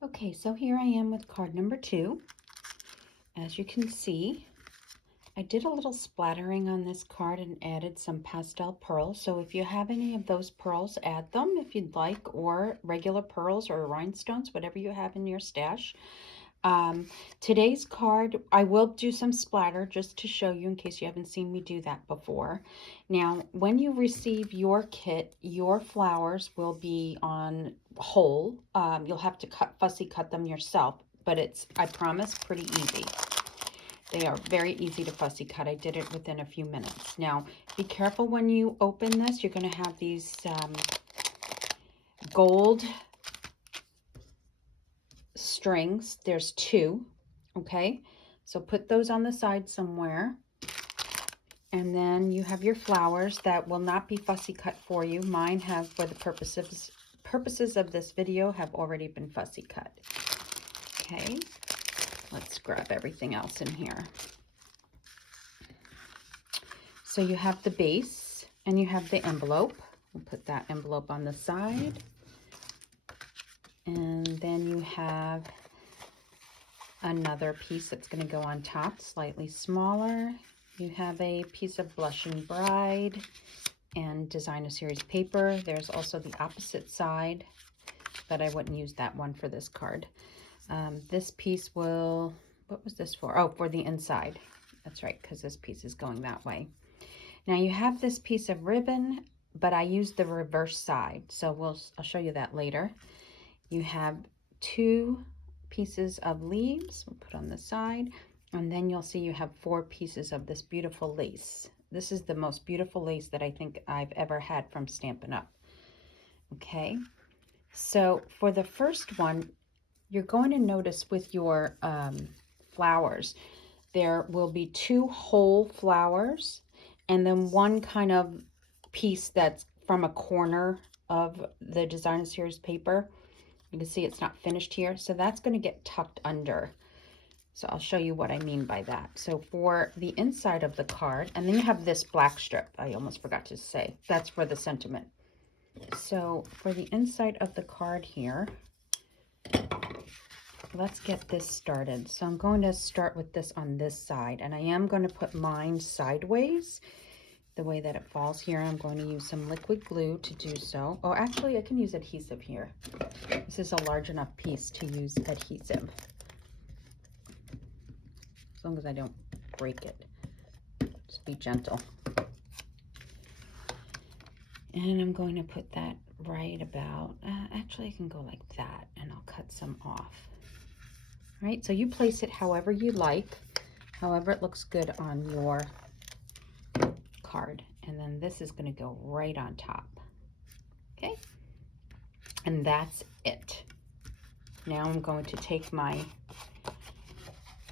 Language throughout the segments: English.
Okay, so here I am with card number 2. As you can see, I did a little splattering on this card and added some pastel pearls. So if you have any of those pearls, add them if you'd like, or regular pearls or rhinestones, whatever you have in your stash. Today's card, I will do some splatter just to show you in case you haven't seen me do that before. Now, when you receive your kit, your flowers will be on whole. You'll have to fussy cut them yourself, but it's, I promise, pretty easy. They are very easy to fussy cut. I did it within a few minutes. Now, be careful when you open this. You're going to have these gold strings. There's 2, okay? So put those on the side somewhere. And then you have your flowers that will not be fussy cut for you. Mine have, for the purposes of this video, have already been fussy cut. Okay, let's grab everything else in here. So you have the base and you have the envelope. We'll put that envelope on the side. And then you have another piece that's going to go on top, slightly smaller. You have a piece of Blushing Bride and Designer Series paper. There's also the opposite side, but I wouldn't use that one for this card. This piece will, what was this for? Oh, for the inside. That's right, because this piece is going that way. Now you have this piece of ribbon, but I used the reverse side, so I'll show you that later. You have 2 pieces of leaves, we'll put on the side, and then you'll see you have 4 pieces of this beautiful lace. This is the most beautiful lace that I think I've ever had from Stampin' Up. Okay, so for the first one, you're going to notice with your flowers, there will be 2 whole flowers and then 1 kind of piece that's from a corner of the Designer Series paper. You can see it's not finished here, so that's going to get tucked under. So I'll show you what I mean by that. So for the inside of the card, and then you have this black strip, I almost forgot to say, that's for the sentiment. So for the inside of the card here, let's get this started. So I'm going to start with this on this side, and I am going to put mine sideways the way that it falls here. I'm going to use some liquid glue to do so. Oh, actually I can use adhesive here. This is a large enough piece to use adhesive, as long as I don't break it. Just be gentle. And I'm going to put that right about, actually I can go like that, and I'll cut some off. All right, so you place it however you like, however it looks good on your card. And then this is going to go right on top. Okay, and that's it. Now I'm going to take my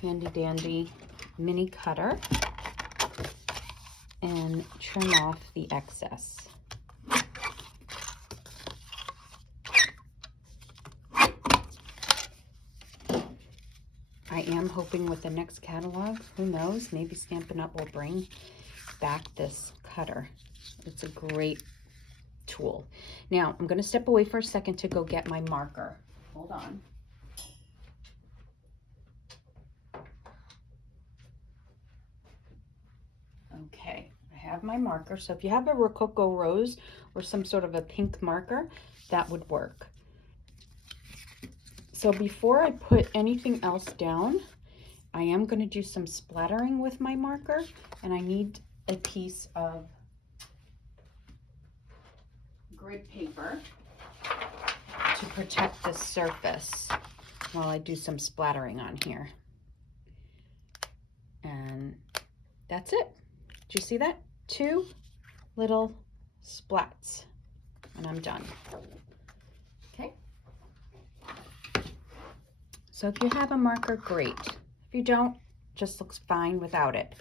handy dandy mini cutter and trim off the excess. I am hoping with the next catalog, who knows, maybe Stampin' Up! Will bring back this cutter. It's a great tool. Now, I'm going to step away for a second to go get my marker. Hold on. Okay, I have my marker. So if you have a Rococo Rose or some sort of a pink marker, that would work. So before I put anything else down, I am going to do some splattering with my marker, and I need a piece of grid paper to protect the surface while I do some splattering on here. And that's it. Do you see that? 2 little splats, and I'm done. Okay. So if you have a marker, great. If you don't, just looks fine without it.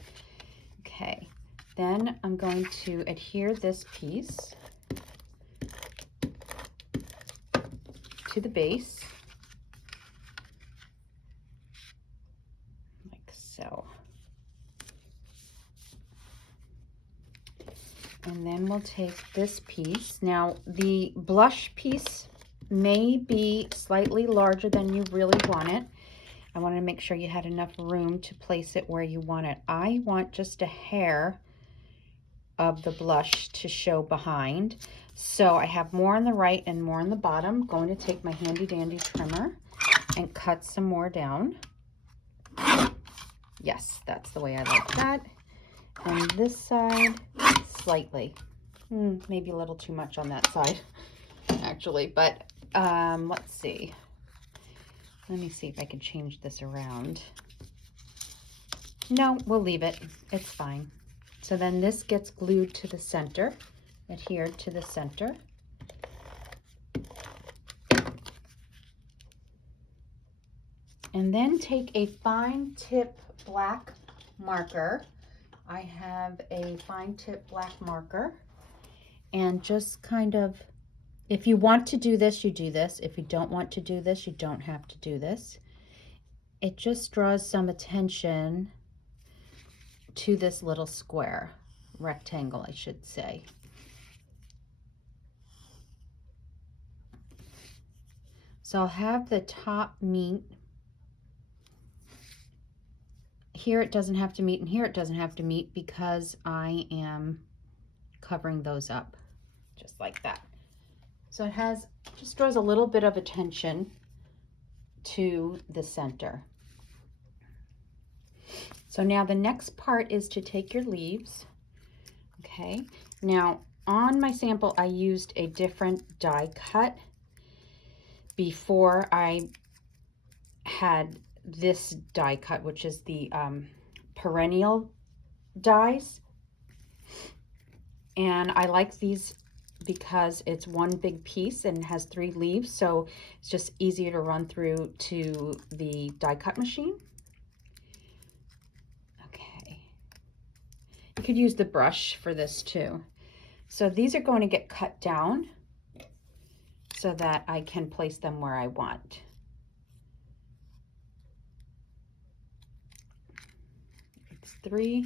Okay, then I'm going to adhere this piece to the base, like so. And then we'll take this piece. Now, the blush piece may be slightly larger than you really want it. I wanted to make sure you had enough room to place it where you want it. I want just a hair of the blush to show behind. So I have more on the right and more on the bottom. I'm going to take my handy dandy trimmer and cut some more down. Yes, that's the way I like that. And this side, slightly. Maybe a little too much on that side, actually. But let's see. Let me see if I can change this around. No, we'll leave it. It's fine. So then this gets glued to the center, adhered to the center. And then take a fine tip black marker. I have a fine tip black marker, and just kind of, if you want to do this, you do this. If you don't want to do this, you don't have to do this. It just draws some attention to this little square, rectangle, I should say. So I'll have the top meet. Here it doesn't have to meet, and here it doesn't have to meet because I am covering those up just like that. So it just draws a little bit of attention to the center. So now the next part is to take your leaves. Okay, now on my sample I used a different die cut before I had this die cut, which is the perennial dies, and I like these because it's one big piece and has 3 leaves, so it's just easier to run through to the die cut machine. Okay, you could use the brush for this too. So these are going to get cut down so that I can place them where I want. It's 3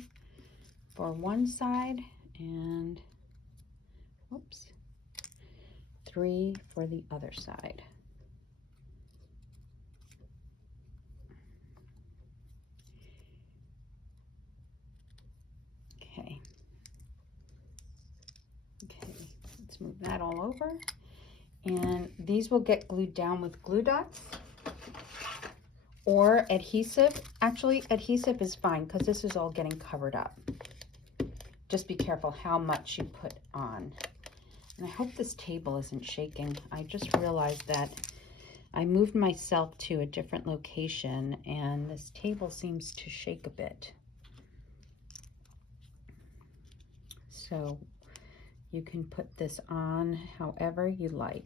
for one side and 3 for the other side. Okay, let's move that all over. And these will get glued down with glue dots or adhesive. Actually, adhesive is fine because this is all getting covered up. Just be careful how much you put on. And I hope this table isn't shaking. I just realized that I moved myself to a different location and this table seems to shake a bit. So you can put this on however you like.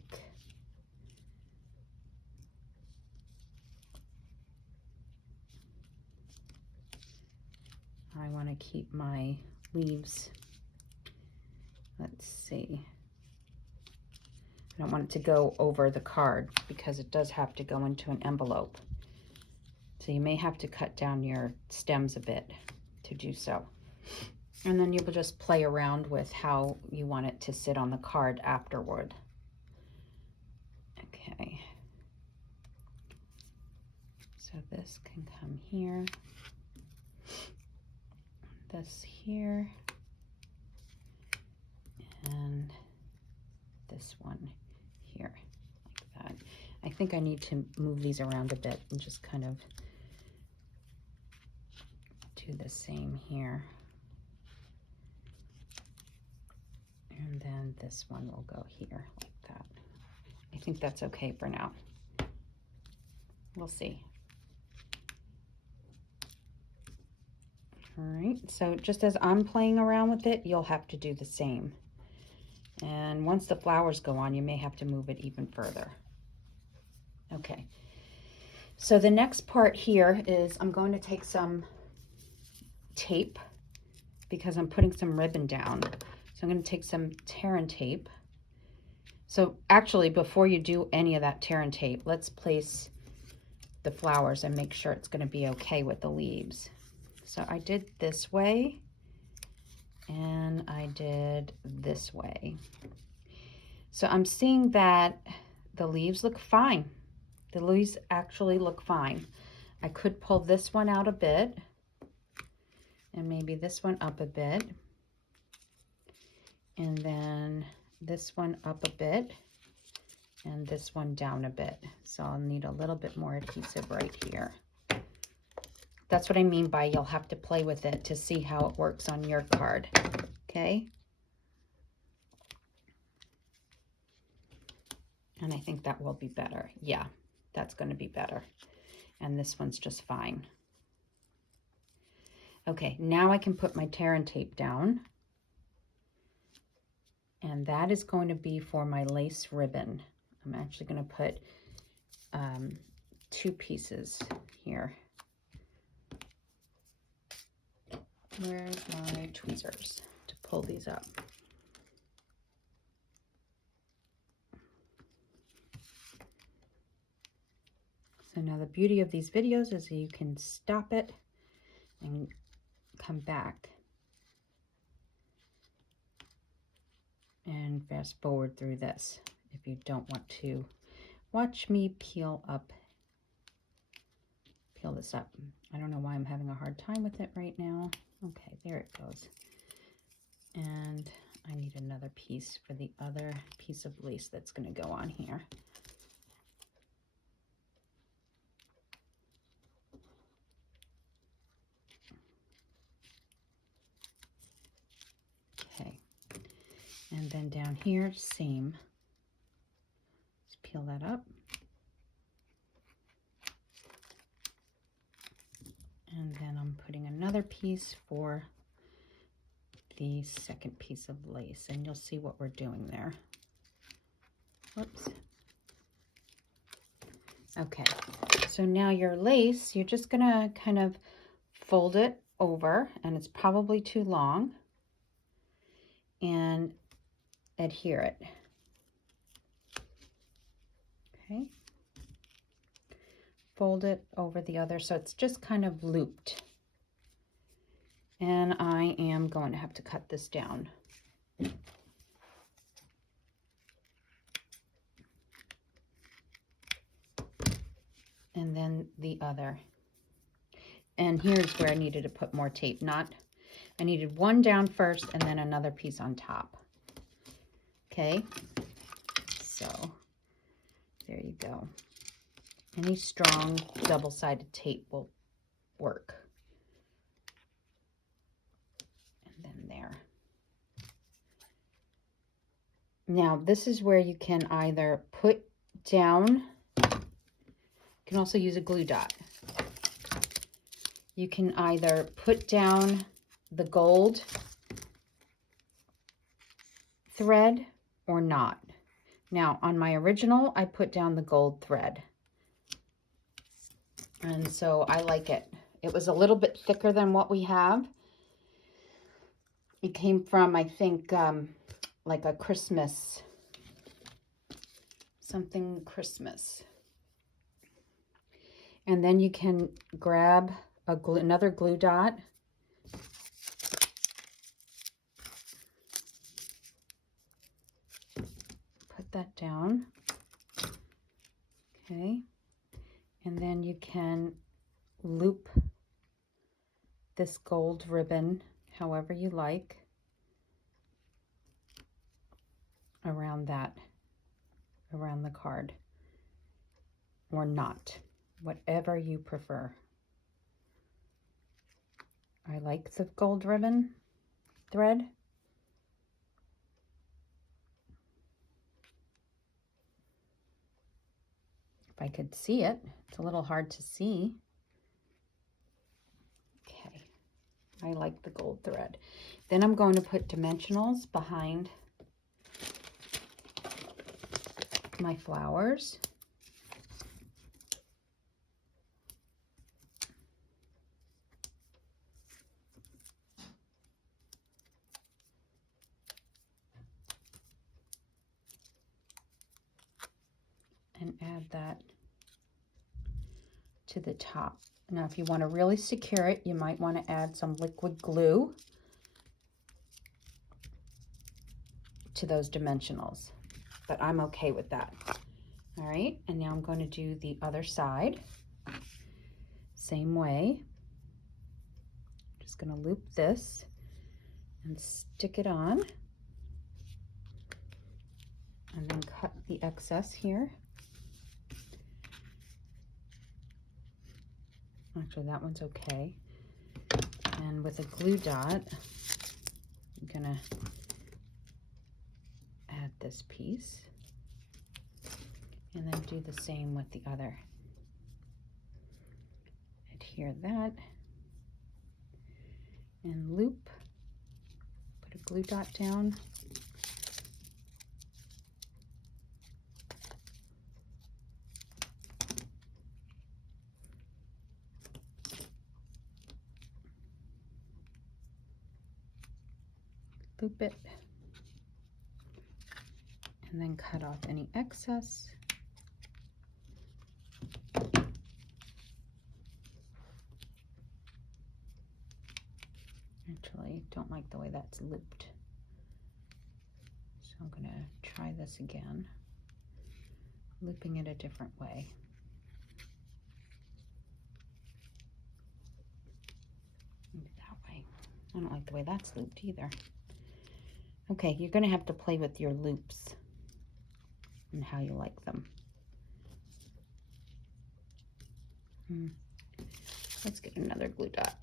I want to keep my leaves, let's see, I don't want it to go over the card because it does have to go into an envelope. So you may have to cut down your stems a bit to do so. And then you will just play around with how you want it to sit on the card afterward. Okay. So this can come here. This here. And this one here, like that. I think I need to move these around a bit and just kind of do the same here. And then this one will go here like that. I think that's okay for now. We'll see. All right, so just as I'm playing around with it, you'll have to do the same. And once the flowers go on, you may have to move it even further. Okay, so the next part here is I'm going to take some tape because I'm putting some ribbon down. So I'm going to take some tear and tape. So actually, before you do any of that tear and tape, let's place the flowers and make sure it's going to be okay with the leaves. So I did this way and I did this way. So I'm seeing that the leaves look fine. The leaves actually look fine. I could pull this one out a bit and maybe this one up a bit, and then this one up a bit and this one down a bit. So I'll need a little bit more adhesive right here. That's what I mean by you'll have to play with it to see how it works on your card, okay? And I think that will be better. Yeah, that's going to be better. And this one's just fine. Okay, now I can put my tear and tape down. And that is going to be for my lace ribbon. I'm actually going to put 2 pieces here. Where's my tweezers to pull these up? So now the beauty of these videos is you can stop it and come back and fast forward through this if you don't want to watch me peel this up. I don't know why I'm having a hard time with it right now. Okay, there it goes. And I need another piece for the other piece of lace that's going to go on here. Okay, and then down here, same. Let's peel that up. And then I'm putting another piece for the second piece of lace, and you'll see what we're doing there. Whoops. Okay, so now your lace, you're just gonna kind of fold it over, and it's probably too long, and adhere it. Okay. Fold it over the other so it's just kind of looped. And I am going to have to cut this down. And then the other. And here's where I needed to put more tape. I needed one down first and then another piece on top. Okay, so there you go. Any strong double-sided tape will work. And then there. Now, this is where you can either put down, you can also use a glue dot. You can either put down the gold thread or not. Now, on my original, I put down the gold thread. And so I like it. It was a little bit thicker than what we have. It came from, I think, like a Christmas, something Christmas. And then you can grab another glue dot. Put that down. Okay. And then you can loop this gold ribbon however you like around the card, or not, whatever you prefer. I like the gold ribbon thread. If I could see it, it's a little hard to see. Okay, I like the gold thread. Then I'm going to put dimensionals behind my flowers. And add that to the top. Now, if you want to really secure it, you might want to add some liquid glue to those dimensionals, but I'm okay with that. All right, and now I'm going to do the other side. Same way. Just going to loop this and stick it on. And then cut the excess here. Actually, that one's okay. And with a glue dot, I'm gonna add this piece. And then do the same with the other. Adhere that. And loop. Put a glue dot down. Loop it, and then cut off any excess. Actually, don't like the way that's looped, so I'm going to try this again, looping it a different way. That way. I don't like the way that's looped either. Okay, you're going to have to play with your loops and how you like them. Let's get another glue dot.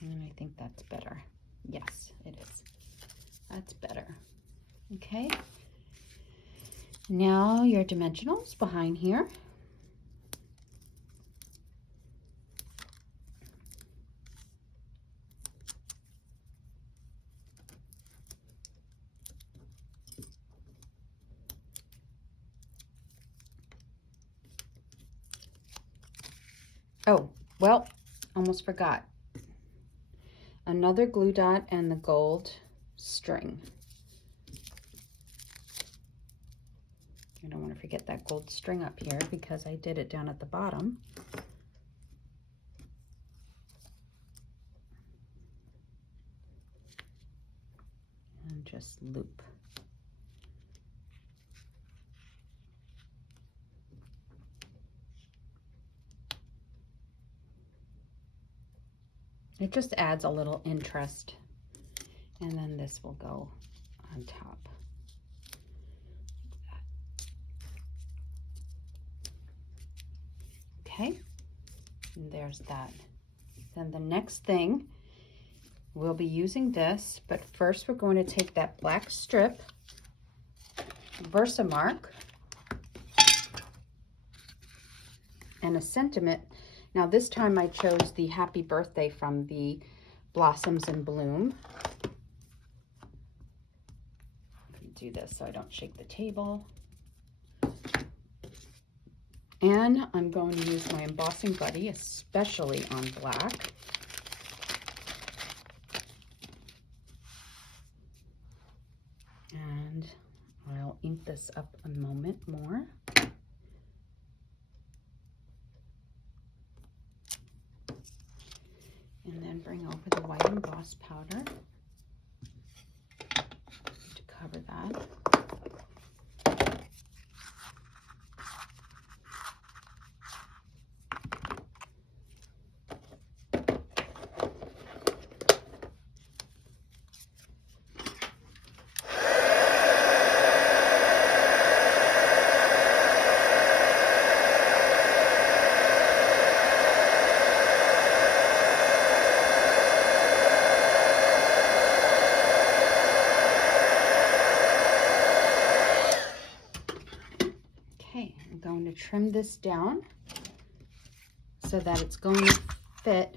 And I think that's better. Yes, it is. That's better. Okay. Now your dimensionals behind here. Oh, well, almost forgot. Another glue dot and the gold string. I don't want to forget that gold string up here because I did it down at the bottom. And just loop. It just adds a little interest. And then this will go on top. Okay, and there's that. Then the next thing, we'll be using this, but first we're going to take that black strip, Versamark, and a sentiment. Now this time I chose the Happy Birthday from the Blossoms in Bloom. Do this so I don't shake the table. And I'm going to use my embossing buddy, especially on black. And I'll ink this up a moment more. And then bring over the white emboss powder to cover that. Trim this down so that it's going to fit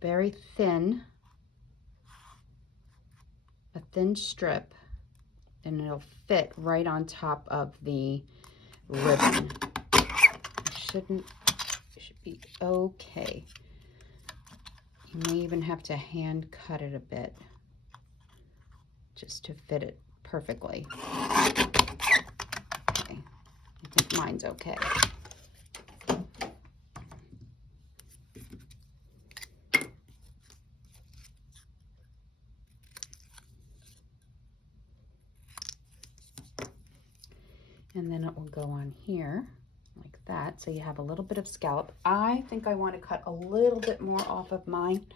very thin, a thin strip, and it'll fit right on top of the ribbon. It should be okay. You may even have to hand cut it a bit just to fit it perfectly. Okay. I think mine's okay. And then it will go on here like that. So you have a little bit of scallop. I think I want to cut a little bit more off of mine,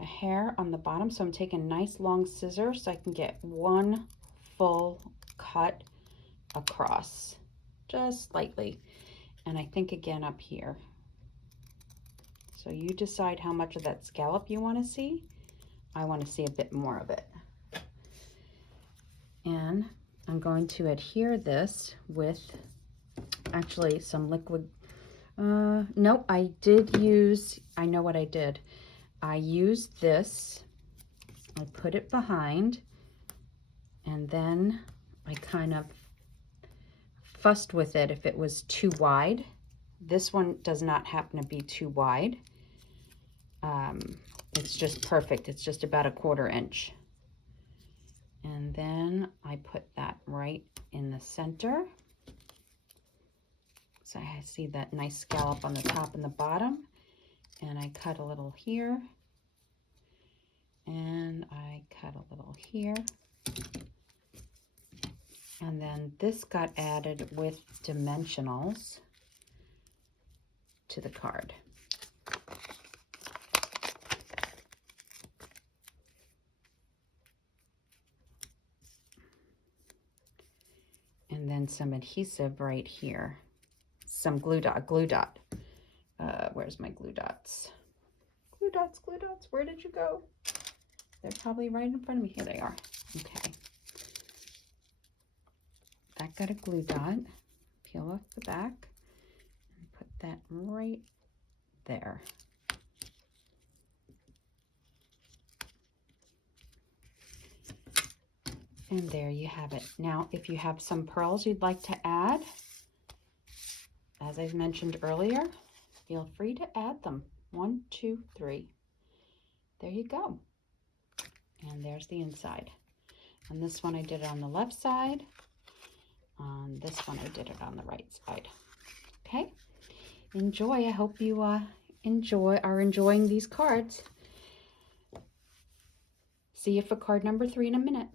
a hair on the bottom. So I'm taking nice long scissors so I can get one full cut across, just slightly. And I think again up here. So you decide how much of that scallop you want to see. I want to see a bit more of it. And I'm going to adhere this with actually some liquid. Nope, I know what I did. I used this, I put it behind, and then I kind of fussed with it if it was too wide. This one does not happen to be too wide. It's just perfect. It's just about a 1/4 inch. And then I put that right in the center. So I see that nice scallop on the top and the bottom. And I cut a little here. And I cut a little here. And then this got added with dimensionals to the card. And then some adhesive right here. Some glue dot. Where's my glue dots? Glue dots, where did you go? They're probably right in front of me. Here they are. Okay. That got a glue dot. Peel off the back and put that right there. And there you have it. Now, if you have some pearls you'd like to add, as I've mentioned earlier, feel free to add them. 1, 2, 3. There you go. And there's the inside. On this one, I did it on the left side. On this one, I did it on the right side. Okay. Enjoy. I hope you are enjoying these cards. See you for card number 3 in a minute.